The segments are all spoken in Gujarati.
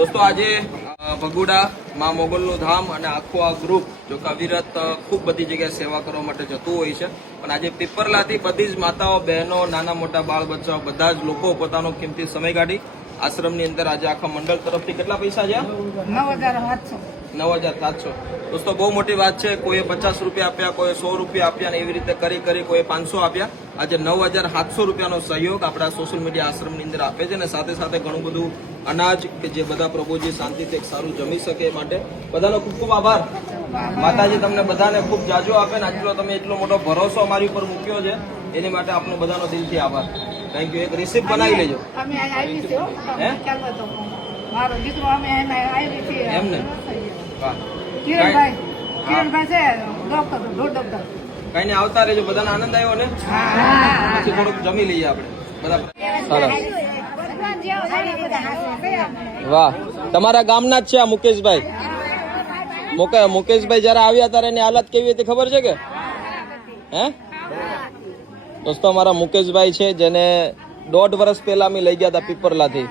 दोस्तों आज ભગુડા માં મોગલનું ધામ અને આખું આ ગ્રુપ જો કે અવિરત ખૂબ બધી જગ્યાએ સેવા કરવા માટે જતું હોય છે, પણ આજે પીપરલાથી બધી જ માતાઓ બહેનો નાના મોટા બાળ બચ્ચાઓ બધા જ લોકો પોતાનો કિંમતી સમય કાઢી આશ્રમની અંદર આજે આખા મંડળ તરફથી કેટલા પૈસા છે? 9,700. દોસ્તો બહુ મોટી વાત છે. કોઈએ 50 રૂપિયા આપ્યા, કોઈએ 100 રૂપિયા આપ્યા, ને એવી રીતે કરી કરી કોઈએ 500 આપ્યા. આજે 9,700 રૂપિયાનો સહયોગ આપણા સોશિયલ મીડિયા આશ્રમની અંદર આપે છે, અને સાથે સાથે ઘણું બધું અનાજ કે જે બધા પ્રભુજી શાંતિથી એક સારું જમી શકે એ માટે બધાનો ખૂબ ખૂબ આભાર. માતાજી તમને બધાને ખૂબ જાજો આપે ને આટલો તમે એટલો મોટો ભરોસો અમારી ઉપર મૂક્યો છે એની માટે આપનો બધાનો દિલથી આભાર. Thank you. એક રિસિપ્ટ બનાવી લેજો. એમ ને? કઈ ને આવતા રહેજો. બધાને આનંદ આવ્યો ને? પછી થોડુંક જમી લઈએ આપણે બધા. વાહ, તમારા ગામના જ છે આ મુકેશભાઈ. મુકેશભાઈ જયારે આવ્યા ત્યારે એની હાલત કેવી હતી ખબર છે કે? હે દોસ્તો, અમારા મુકેશભાઈ છે જેને 1.5 વર્ષ પહેલા અમે લઈ ગયા હતા પીપરલાથી.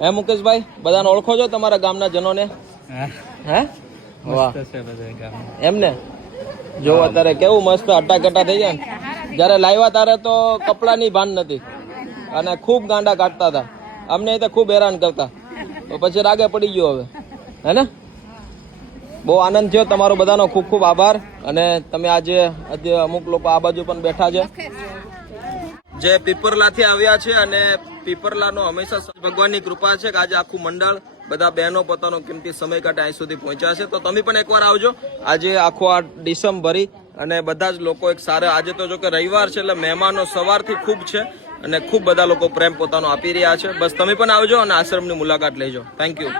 હે મુકેશભાઈ, બધાને ઓળખો છો તમારા ગામના જનોને? હે વાહ, એમને જો અત્યારે કેવું મસ્ત અટ્ટાકટ્ટા થઈ જાય. જયારે લાવ્યા ત્યારે તો કપડાની ભાન નથી અને ખૂબ ગાંડા કાઢતા હતા. અમને તો ખૂબ હેરાન કરતા, તો પછી રાગે પડી ગયો હવે. હે ને? બહુ આનંદ થયો. તમારો બધાનો ખૂબ ખૂબ આભાર. અને તમે આજે અમુક લોકો આ બાજુ પણ બેઠા છે જે પીપરલાથી આવ્યા છે, અને પીપરલાનો હંમેશા ભગવાનની કૃપા છે કે આજે આખું મંડળ બધા બહેનો પોતાનો કિંમતી સમય કાઢે અહીં સુધી પહોંચ્યા છે. તો તમે પણ એકવાર આવજો. આજે આખો આ ડિસેમ્બરી અને બધા જ લોકો એક સારા, આજે તો જો કે રવિવાર છે એટલે મહેમાનો સવારથી ખૂબ છે અને ખૂબ બધા લોકો પ્રેમ પોતાનો આપી રહ્યા છે. બસ તમે પણ આવજો અને આશ્રમની મુલાકાત લેજો. Thank you.